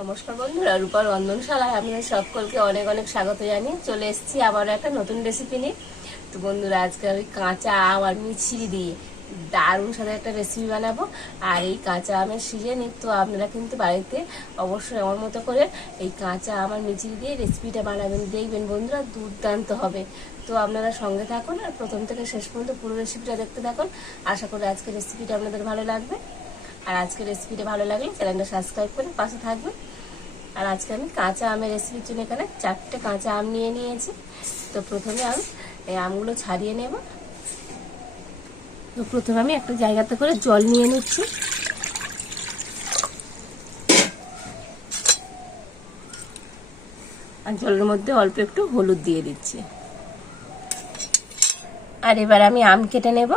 নমস্কার বন্ধুরা, রূপার রন্ধনশালায় আপনাদের সকলকে অনেক অনেক স্বাগত জানিয়ে চলে এসেছি আবারও একটা নতুন রেসিপি নিয়ে। তো বন্ধুরা, আজকে আমি কাঁচা আম আর মিছিরি দিয়ে দারুণ সাথে একটা রেসিপি বানাবো। আর এই কাঁচা আমের সিজনে তো আপনারা কিন্তু বাড়িতে অবশ্যই আমার মতো করে এই কাঁচা আম আর মিছিরি দিয়ে রেসিপিটা বানাবেন। দেখবেন বন্ধুরা, দুর্দান্ত হবে। তো আপনারা সঙ্গে থাকুন আর প্রথম থেকে শেষ পর্যন্ত পুরো রেসিপিটা দেখতে থাকুন। আশা করি আজকে রেসিপিটা আপনাদের ভালো লাগবে। আর আজকে রেসিপিটা ভালো লাগলে চ্যানেলটা সাবস্ক্রাইব করে পাশে থাকবে আর আজকে আমি কাঁচা আমের রেসিপির জন্য এখানে চারটে কাঁচা আম নিয়ে নিয়েছি। তো প্রথমে আমি এই আমগুলো ছাড়িয়ে নেব। তো প্রথমে আমি একটা জায়গাতে করে জল নিয়ে নিচ্ছি। আর জলের মধ্যে অল্প একটু হলুদ দিয়ে দিচ্ছি। আর এবার আমি আম কেটে নেব।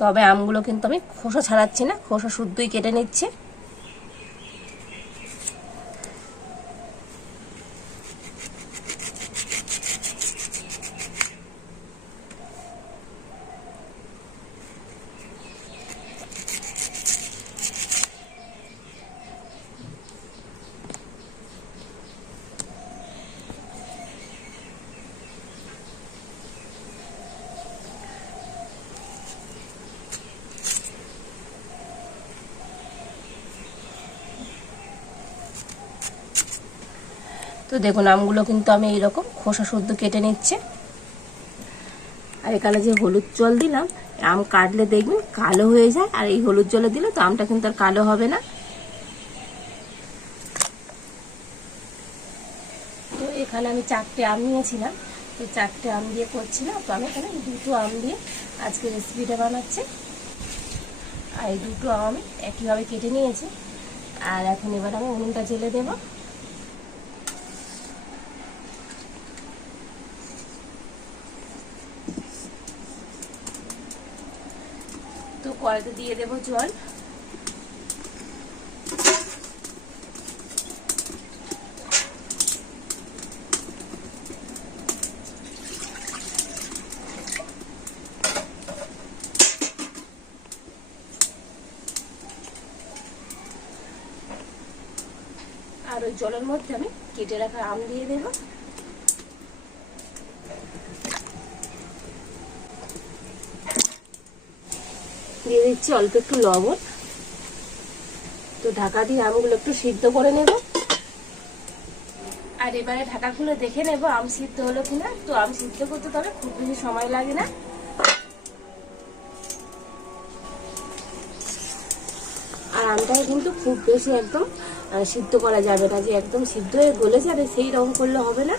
তবে আমগুলো কিন্তু আমি খোসা ছাড়াচ্ছি না, খোসা শুদ্ধই কেটে নিচ্ছি। তো দেখুন, আমগুলো কিন্তু আমি এইরকম খোসা শুদ্ধ কেটে নিচ্ছে। আর এখানে যে হলুদ জল দিলাম, আম কাটলে দেখবেন কালো হয়ে যায়, আর এই হলুদ জলে দিলে তো আমটা কিন্তু আর কালো হবে না। তো এখানে আমি চারটে আম নিয়েছিলাম। তো চারটে আম দিয়ে করছিলাম, তো আমি এখানে দুটো আম দিয়ে আজকে রেসিপিটা বানাচ্ছি। আর এই দুটো আম আমি একইভাবে কেটে নিয়েছি। আর এখন এবার আমি উনুনটা জেলে দেবো কড়াইতে দিয়ে দেবো জল। আর ওই জলের মধ্যে আমি কেটে রাখা আম দিয়ে দেবো। দিয়ে দিচ্ছি অল্প একটু লবণ। তো ঢাকা দিয়ে আমগুলো একটু সিদ্ধ করে নেব। আর এবারে ঢাকা খুলে দেখে নেব আম সিদ্ধ হলো কিনা। তো আম সিদ্ধ করতে তবে খুব বেশি সময় লাগে না। আর আমটাও কিন্তু খুব বেশি একদম সিদ্ধ করা যাবে না। যে একদম সিদ্ধ হয়ে গলে যাবে সেই রকম করলে হবে না।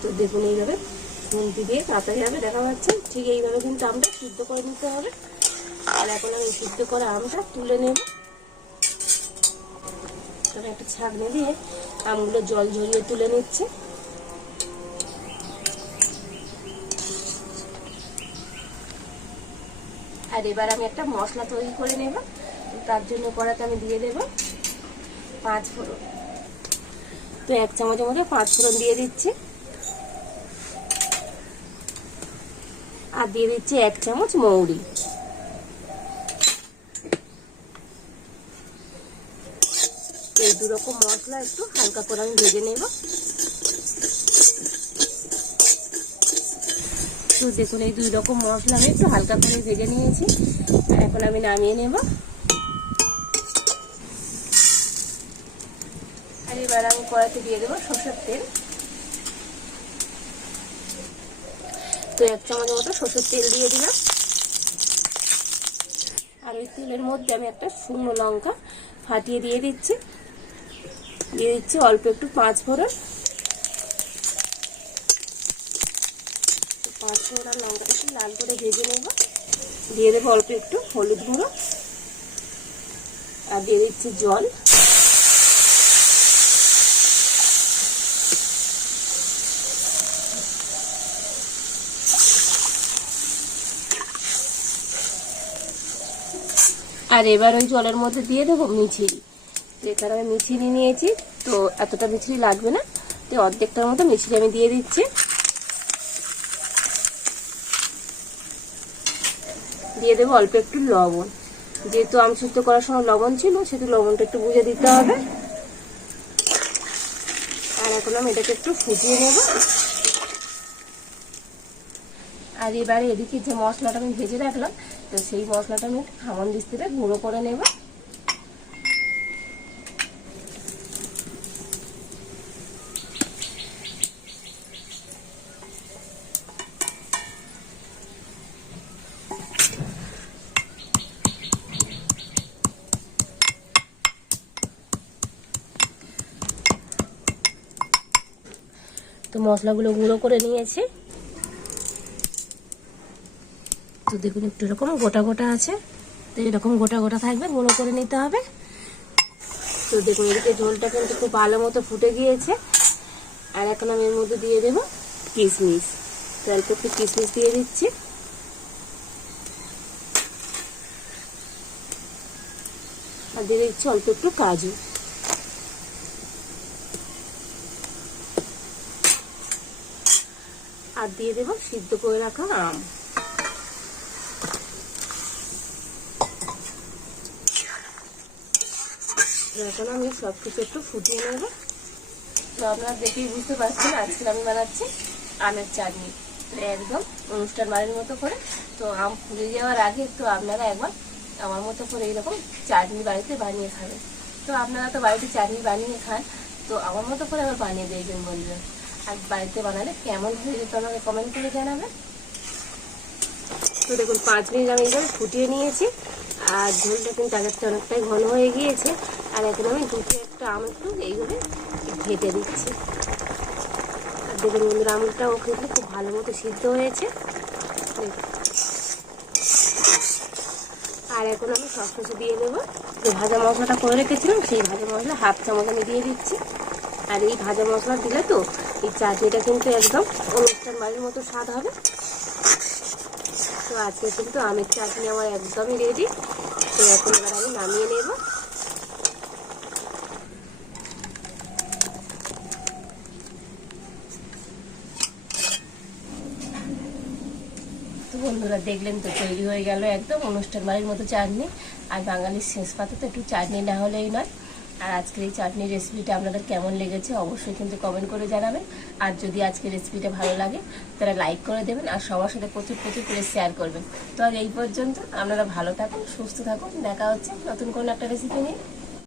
তো দেখুন এইভাবে খুন্তি দিয়ে কাটা যাবে দেখা যাচ্ছে। ঠিক এইভাবে কিন্তু আমটা সিদ্ধ করে নিতে হবে। আর এখন আমি সিদ্ধ করা আমটা তুলে নেব। তবে একটা ছাগনি দিয়ে আমগুলো জল ঝরিয়ে তুলে নিচ্ছে। আর এবার আমি একটা মশলা তৈরি করে নেব। তার জন্য কড়াতে আমি দিয়ে দেব পাঁচ ফোড়ন। তো এক চামচের মধ্যে পাঁচ ফোড়ন দিয়ে দিচ্ছি। আর দিয়ে দিচ্ছি এক চামচ মৌরি। এই দু রকম মশলা একটু হালকা করে আমি ভেজে নেব। তো দেখুন, এই দুই রকম মশলা আমি একটু হালকা করে ভেজে নিয়েছি। আর এখন আমি নামিয়ে নেব। আর এবার আমি কড়াতে দিয়ে দেবো সর্ষের তেল। তো এক চামচ মতো সর্ষের তেল দিয়ে দিলাম। আর ওই তেলের মধ্যে আমি একটা শুকনো লঙ্কা ফাটিয়ে দিয়ে দিচ্ছি। দিয়ে দিচ্ছি অল্প একটু পাঁচ ফোড়ন। পাঁচ ফোড়ন লঙ্কা একটু লাল করে ভেজে নেব। দিয়ে দেবো অল্প একটু হলুদ গুঁড়ো। আর দিয়ে দিচ্ছি জল। আর এবার ওই জলের মধ্যে দিয়ে দেবো মিছিরি। তো আমি মিছিরি নিয়েছি, তো এতটা মিছিরি লাগবে না। তো অর্ধেকটার মতো মিছিরি আমি দিয়ে দিচ্ছি। দিয়ে দেবো অল্প একটু লবণ। যেহেতু আম সিদ্ধ করার সময় লবণ ছিল, সেহেতু লবণটা একটু বুঝে দিতে হবে। আর এখন আমি এটাকে একটু ফুটিয়ে নেব। আর এবারে এদিকে যে মশলাটা আমি ভেজে রাখলাম, তো সেই মশলাটা আমি হামন দিস্তিতে গুঁড়ো করে নেব। তো মশলাগুলো গুঁড়ো করে নিয়েছি। তো দেখুন একটু এরকম গোটা গোটা আছে। তো এরকম গোটা গোটা থাকবে, গুঁড়ো করে নিতে হবে। তো দেখুন এদিকে ঝোলটা কিন্তু খুব ভালো মতো ফুটে গিয়েছে। আর এখন আমি এর মধ্যে দিয়ে দেবো কিশমিশ। তো অল্প একটু কিশমিশ দিয়ে দিচ্ছি। আর দিয়ে দিচ্ছি অল্প একটু কাজু। আর দিয়ে দেবো সিদ্ধ করে রাখা আম। এখন আমি সব কিছু একটু ফুটিয়ে নেব। তো আপনারা দেখেই বুঝতে পারছেন, আজকে আমি বানাচ্ছি আমের চাটনি। একদম অনুষ্ঠান বাড়ির মতো করে। তো আম ফুলে যাওয়ার আগে তো আপনারা একবার আমার মতো করে এইরকম চাটনি বাড়িতে বানিয়ে খাবেন। তো আপনারা তো বাড়িতে চাটনি বানিয়ে খান, তো আমার মতো করে আবার বানিয়ে দেখবেন বন্ধুরা। আর বাড়িতে বানালে কেমন হয়ে যেত আমাকে কমেন্ট করে জানাবেন তো দেখুন, পাঁচ মিনিট আমি এখানে ফুটিয়ে নিয়েছি, আর ঝোলটা কিন্তু আগের অনেকটাই ঘন হয়ে গিয়েছে। আর এখন আমি দুটো একটা আম একটু এইভাবে ঘেটে দিচ্ছি। আর দেখুন বন্ধুরা আমটাও কিন্তু খুব ভালো মতো সিদ্ধ হয়েছে। আর এখন আমি সব কিছু দিয়ে দেবো। যে ভাজা মশলাটা করে রেখেছিলাম, সেই ভাজা মশলা হাফ চামচ আমি দিয়ে দিচ্ছি। আর এই ভাজা মশলা দিলে তো এই চাটনিটা কিন্তু একদম অনুষ্ঠান বাড়ির মতো স্বাদ হবে। তো আজকে কিন্তু আমের চাটনি আমার একদমই রেডি তো এখন এবার আমি নামিয়ে নেব। বন্ধুরা, দেখলেন তো তৈরি হয়ে গেল একদম অনুষ্ঠান বাড়ির মতো চাটনি। আর বাঙালির শেষ পাতে তো একটু চাটনি না হলেই নয়। আর আজকের এই চাটনির রেসিপিটা আপনাদের কেমন লেগেছে অবশ্যই কিন্তু কমেন্ট করে জানাবেন। আর যদি আজকের রেসিপিটা ভালো লাগে তারা লাইক করে দেবেন আর সবার সাথে প্রচুর প্রচুর করে শেয়ার করবেন। তো আর এই পর্যন্ত, আপনারা ভালো থাকুন, সুস্থ থাকুন, দেখা হচ্ছে নতুন কোনো একটা রেসিপি নিয়ে।